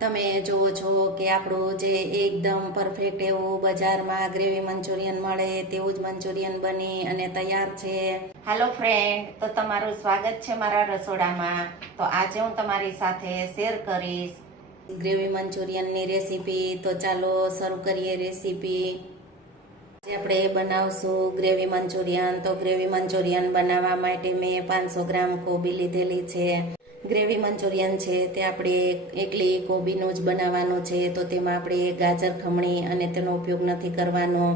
તમે જુઓ છો કે આપણું જે એકદમ પરફેક્ટ એવું બજારમાં ગ્રેવી મંચુરિયન મળે તેવું જ મંચુરિયન બની અને તૈયાર છે. હાલો ફ્રેન્ડ, તો તમારું સ્વાગત છે મારા રસોડામાં. તો આજે હું તમારી સાથે શેર કરીશ ગ્રેવી મંચુરિયનની રેસીપી. તો ચાલો શરૂ કરીએ રેસીપી. આજે આપણે બનાવશું ગ્રેવી મંચુરિયન. તો ગ્રેવી મંચુરિયન બનાવવા માટે મેં 500 ગ્રામ કોબી લીધેલી છે. ગ્રેવી મંચુરિયન છે તે આપણે એકલી કોબીનું જ બનાવવાનું છે. તો તેમાં આપણે ગાજર ખમણી અને તેનો ઉપયોગ નથી કરવાનો.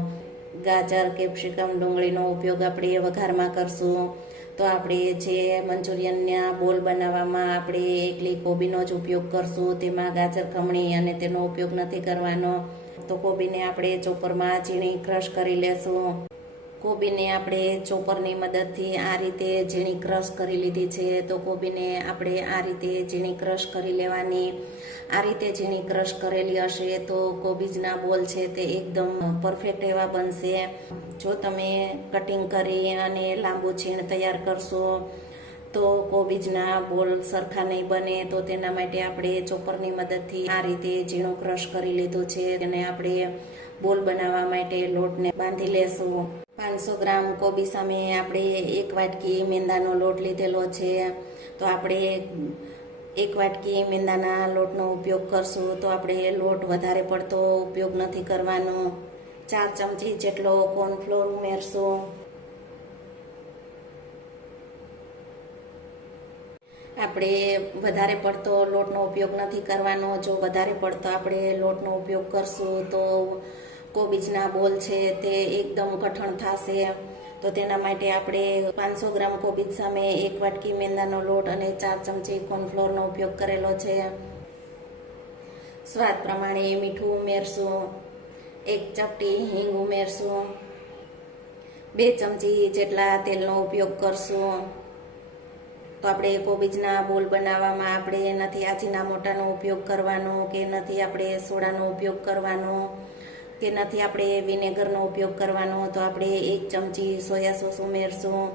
ગાજર કેપ્સિકમ ડુંગળીનો ઉપયોગ આપણે વઘારમાં કરશું. તો આપણે જે મંચુરિયનના બોલ બનાવવામાં આપણે એકલી કોબીનો જ ઉપયોગ કરશું. તેમાં ગાજર ખમણી અને તેનો ઉપયોગ નથી કરવાનો. તો કોબીને આપણે ચોપરમાં ઝીણી ક્રશ કરી લેશું. કોબીને આપણે ચોપરની મદદથી આ રીતે ઝીણી ક્રશ કરી લીધી છે. તો કોબીને આપણે આ રીતે ઝીણી ક્રશ કરી લેવાની. આ રીતે ઝીણી ક્રશ કરેલી હશે તો કોબીજના બોલ છે તે એકદમ પરફેક્ટ એવા બનશે. જો તમે કટિંગ કરી અને લાંબુ છીણ તૈયાર કરશો તો કોબીજના બોલ સરખા નહીં બને. તો તેના માટે આપણે ચોપરની મદદથી આ રીતે ઝીણું ક્રશ કરી લીધું છે. અને આપણે બોલ બનાવવા માટે લોટને બાંધી લેશું. 500 ગ્રામ કોબી સામે આપણે 1 વાટકી મેંદાનો લોટ લીધેલો છે. તો આપણે 1 વાટકી મેંદાના લોટનો ઉપયોગ કરશું. તો આપણે લોટ વધારે પડતો ઉપયોગ નથી કરવાનો. 4 ચમચી જેટલો કોર્નફ્લોર ઉમેરશું. આપણે વધારે પડતો લોટનો ઉપયોગ નથી કરવાનો. જો વધારે પડતો આપણે લોટનો ઉપયોગ કરશું તો કોબીજના બોલ છે તે એકદમ કઠણ થશે. તો તેના માટે આપણે 500 ગ્રામ કોબીજ સામે 1 વાટકી મેંદાનો લોટ અને 4 ચમચી કોર્નફ્લોરનો ઉપયોગ કરેલો છે. સ્વાદ પ્રમાણે મીઠું ઉમેરશું. 1 ચપટી હિંગ ઉમેરશું. 2 ચમચી જેટલા તેલનો ઉપયોગ કરશું. તો આપણે કોબીજના બોલ બનાવવામાં આપણે નથી આજીના મોટાનો ઉપયોગ કરવાનો, કે નથી આપણે સોડાનો ઉપયોગ કરવાનો, કે નથી આપણે વિનેગરનો ઉપયોગ કરવાનો. તો આપણે 1 ચમચી સોયા સોસ ઉમેરશું.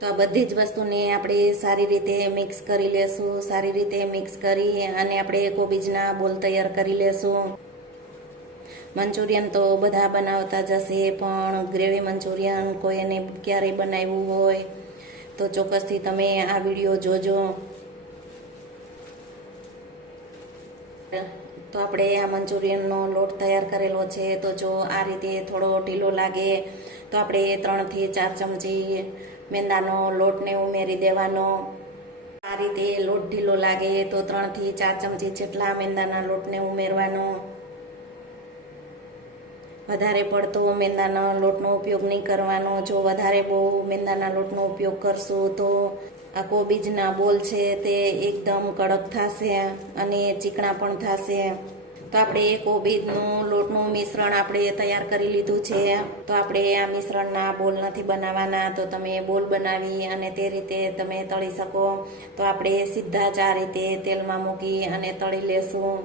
તો આ બધી જ વસ્તુને આપણે સારી રીતે મિક્સ કરી લેશું. સારી રીતે મિક્સ કરી અને આપણે કોબીજના બોલ તૈયાર કરી લેશું. મંચુરિયન તો બધા બનાવતા જ હશે, પણ ગ્રેવી મંચુરિયન કોઈને ક્યારેય બનાવ્યું હોય તો ચોક્કસથી તમે આ વિડીયો જોજો. તો આપણે આ મંચુરિયનનો લોટ તૈયાર કરેલો છે. તો જો આ રીતે થોડો ઢીલો લાગે તો આપણે 3 થી 4 ચમચી મેંદાનો લોટને ઉમેરી દેવાનો. આ રીતે લોટ ઢીલો લાગે તો 3 થી 4 ચમચી જેટલા મેંદાના લોટને ઉમેરવાનો. વધારે પડતો મેંદાના લોટનો ઉપયોગ નહીં કરવાનો. જો વધારે બહુ મેંદાના લોટનો ઉપયોગ કરશું તો આ કોબીજના બોલ છે તે એકદમ કડક થશે અને ચીકણા પણ થશે. તો આપણે કોબીજનું લોટનું મિશ્રણ આપણે તૈયાર કરી લીધું છે. તો આપણે આ મિશ્રણના બોલ નથી બનાવવાના. તો તમે બોલ બનાવી અને તે રીતે તમે તળી શકો. તો આપણે સીધા જ આ રીતે તેલમાં મૂકી અને તળી લેશું.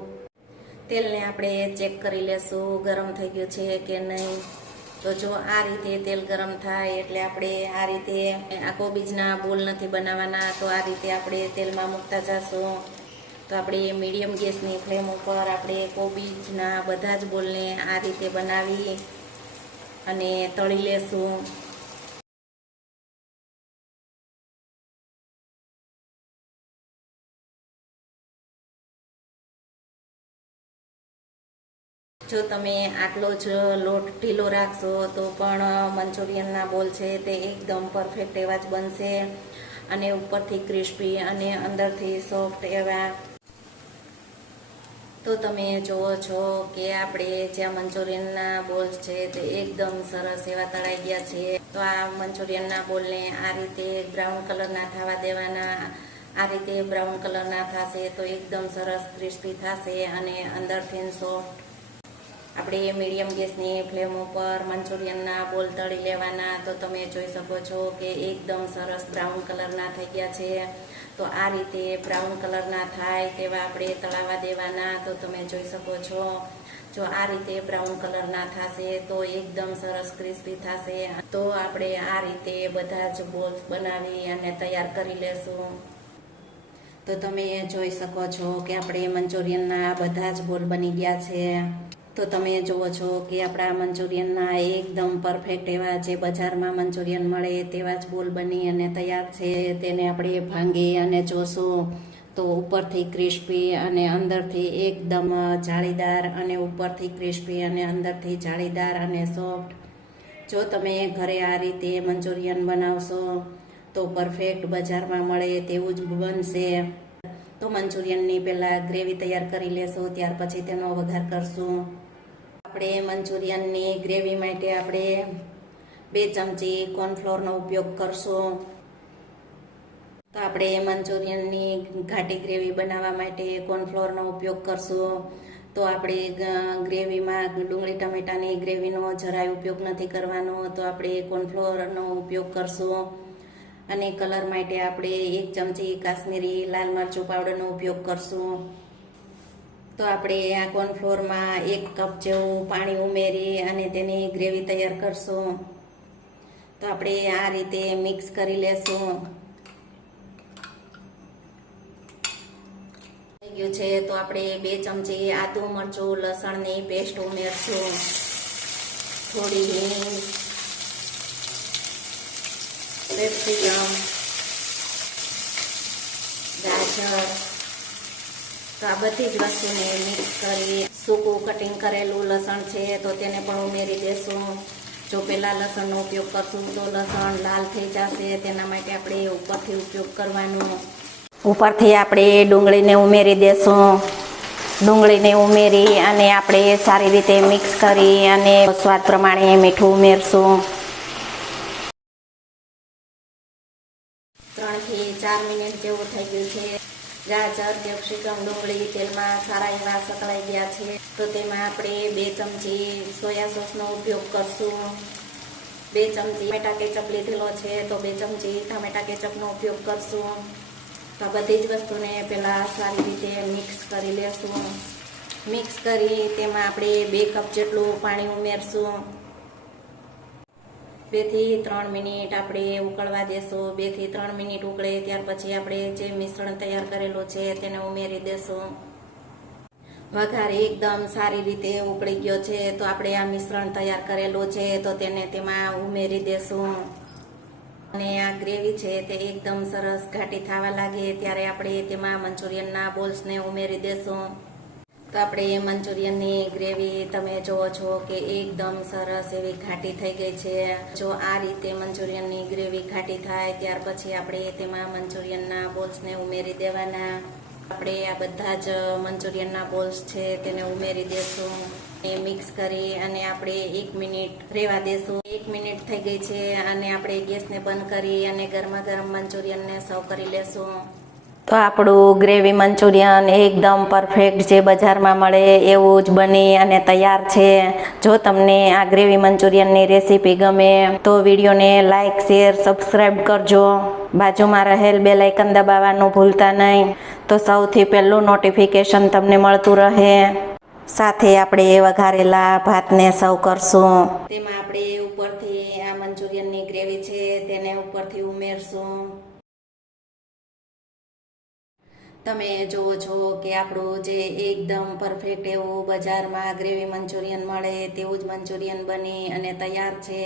તેલને આપણે ચેક કરી લેશું ગરમ થઈ ગયું છે કે નહીં. તો જો આ રીતે તેલ ગરમ થાય એટલે આપણે આ રીતે આ કોબીજના બોલ નથી બનાવવાના. તો આ રીતે આપણે તેલમાં મૂકતા જશું. તો આપણે મીડિયમ ગેસની ફ્લેમ ઉપર આપણે કોબીજના બધા જ બોલને આ રીતે બનાવી અને તળી લેશું. જો તમે આટલો જ લોટ ઢીલો રાખશો તો પણ મંચુરિયનના બોલ છે તે એકદમ પરફેક્ટ એવા જ બનશે અને ઉપરથી ક્રિસ્પી અને અંદરથી સોફ્ટ એવા. તો તમે જુઓ છો કે આપણે જ્યાં મંચુરિયનના બોલ છે તે એકદમ સરસ એવા તળાઈ ગયા છે. તો આ મંચુરિયનના બોલને આ રીતે બ્રાઉન કલરના થવા દેવાના. આ રીતે બ્રાઉન કલરના થશે તો એકદમ સરસ ક્રિસ્પી થશે અને અંદરથી સોફ્ટ. આપણે મીડિયમ ગેસની ફ્લેમ ઉપર મંચુરિયનના બોલ તળી લેવાના. તો તમે જોઈ શકો છો કે એકદમ સરસ બ્રાઉન કલરના થઈ ગયા છે. તો આ રીતે બ્રાઉન કલરના થાય તેવા આપણે તળાવવા દેવાના. તો તમે જોઈ શકો છો જો આ રીતે બ્રાઉન કલરના થશે તો એકદમ સરસ ક્રિસ્પી થશે. તો આપણે આ રીતે બધા જ બોલ્સ બનાવી અને તૈયાર કરી લેશું. તો તમે જોઈ શકો છો કે આપણે મંચુરિયનના બધા જ બોલ બની ગયા છે. તો તમે જુઓ છો કે આપણા મંચુરિયનના એકદમ પરફેક્ટ એવા જે બજારમાં મંચુરિયન મળે તેવા જ બોલ બની અને તૈયાર છે. તેને આપણે ભાંગી અને જોશું તો ઉપરથી ક્રિસ્પી અને અંદરથી એકદમ જાળીદાર અને ઉપરથી ક્રિસ્પી અને અંદરથી જાળીદાર અને સોફ્ટ. જો તમે ઘરે આ રીતે મંચુરિયન બનાવશો તો પરફેક્ટ બજારમાં મળે તેવું જ બનશે. તો મંચુરિયનની પહેલાં ગ્રેવી તૈયાર કરી લેશું, ત્યાર પછી તેનો વઘાર કરશું. આપણે મંચુરિયનની ગ્રેવી માટે આપણે 2 ચમચી કોર્નફ્લોરનો ઉપયોગ કરશું. તો આપણે મંચુરિયનની ઘાટી ગ્રેવી બનાવવા માટે કોર્નફ્લોરનો ઉપયોગ કરશું. તો આપણે ગ્રેવીમાં ડુંગળી ટમેટાની ગ્રેવીનો જરાય ઉપયોગ નથી કરવાનો, તો આપણે કોર્નફ્લોરનો ઉપયોગ કરશું. અને કલર માટે આપણે 1 ચમચી કાશ્મીરી લાલ મરચું પાવડરનો ઉપયોગ કરશું. તો આપણે આ કોર્નફ્લોરમાં 1 કપ જેવું પાણી ઉમેરી અને તેની ગ્રેવી તૈયાર કરશું. તો આપણે આ રીતે મિક્સ કરી લેશું. થઈ ગયું છે તો આપણે 2 ચમચી આદુ મરચું લસણની પેસ્ટ ઉમેરશું, થોડી હિંગ, કેપ્સિકમ, ગાજર. તો આ બધી જ વસ્તુને મિક્સ કરી સૂકું કટિંગ કરેલું લસણ છે તો તેને પણ ઉમેરી દેશું. જો પહેલાં લસણનો ઉપયોગ કરશું તો લસણ લાલ થઈ જશે, તેના માટે આપણે ઉપરથી ઉપયોગ કરવાનો. ઉપરથી આપણે ડુંગળીને ઉમેરી દેશું. ડુંગળીને ઉમેરી અને આપણે સારી રીતે મિક્સ કરી અને સ્વાદ પ્રમાણે મીઠું ઉમેરશું. 3 થી 4 મિનિટ જેવું થઈ ગયું છે. ગાજર, કેપ્સિકમ, ડુંગળી તેલમાં સારા એવા સકળાઈ ગયા છે. તો તેમાં આપણે 2 ચમચી સોયા સોસનો ઉપયોગ કરશું. 2 ચમચી ટમેટા કેચઅપ લીધેલો છે તો 2 ચમચી ટમેટા કેચઅપનો ઉપયોગ કરશું. તો બધી જ વસ્તુને પહેલાં સારી રીતે મિક્સ કરી લેશું. મિક્સ કરી તેમાં આપણે 2 કપ જેટલું પાણી ઉમેરશું. 2 થી 3 મિનિટ આપણે ઉકળવા દેશું. 2 થી 3 મિનિટ ઉકળે ત્યાર પછી આપણે જે મિશ્રણ તૈયાર કરેલું છે તેને ઉમેરી દેશું. વઘાર એકદમ સારી રીતે ઉકળી ગયો છે તો આપણે આ મિશ્રણ તૈયાર કરેલું છે તો તેને તેમાં ઉમેરી દેશું. અને આ ગ્રેવી છે તે એકદમ સરસ ઘાટી થવા લાગે ત્યારે આપણે તેમાં મંચુરિયનના બોલ્સને ઉમેરી દેશું. તો આપણે મંચુરિયનની ગ્રેવી તમે જુઓ છો કે એકદમ સરસ એવી ઘાટી થઈ ગઈ છે. જો આ રીતે મંચુરિયનની ગ્રેવી ઘાટી થાય ત્યાર પછી આપણે તેમાં મંચુરિયનના બોલ્સને ઉમેરી દેવાના. આપણે આ બધા જ મંચુરિયનના બોલ્સ છે તેને ઉમેરી દેશું. મિક્સ કરી અને આપણે 1 મિનિટ રહેવા દેશું. 1 મિનિટ થઈ ગઈ છે અને આપણે ગેસને બંધ કરી અને ગરમા ગરમ મંચુરિયનને સર્વ કરી લેશું. તો આપણું ગ્રેવી મંચુરિયન એકદમ પરફેક્ટ જે બજારમાં મળે એવું જ બની અને તૈયાર છે. જો તમને આ ગ્રેવી મંચુરિયનની રેસીપી ગમે તો વિડીયોને લાઇક, શેર, સબસ્ક્રાઈબ કરજો. બાજુમાં રહેલ બેલ આઇકન દબાવવાનું ભૂલતા નહીં તો સૌથી પહેલું નોટિફિકેશન તમને મળતું રહે. સાથે આપણે વઘારેલા ભાતને સર્વ કરશું. તેમાં આપણે ઉપરથી આ મંચુરિયનની ગ્રેવી છે તેને ઉપરથી ઉમેરશું. તમે જુઓ છો કે આપણું જે એકદમ પરફેક્ટ એવું બજારમાં ગ્રેવી મંચુરિયન મળે તેવું જ મંચુરિયન બની અને તૈયાર છે.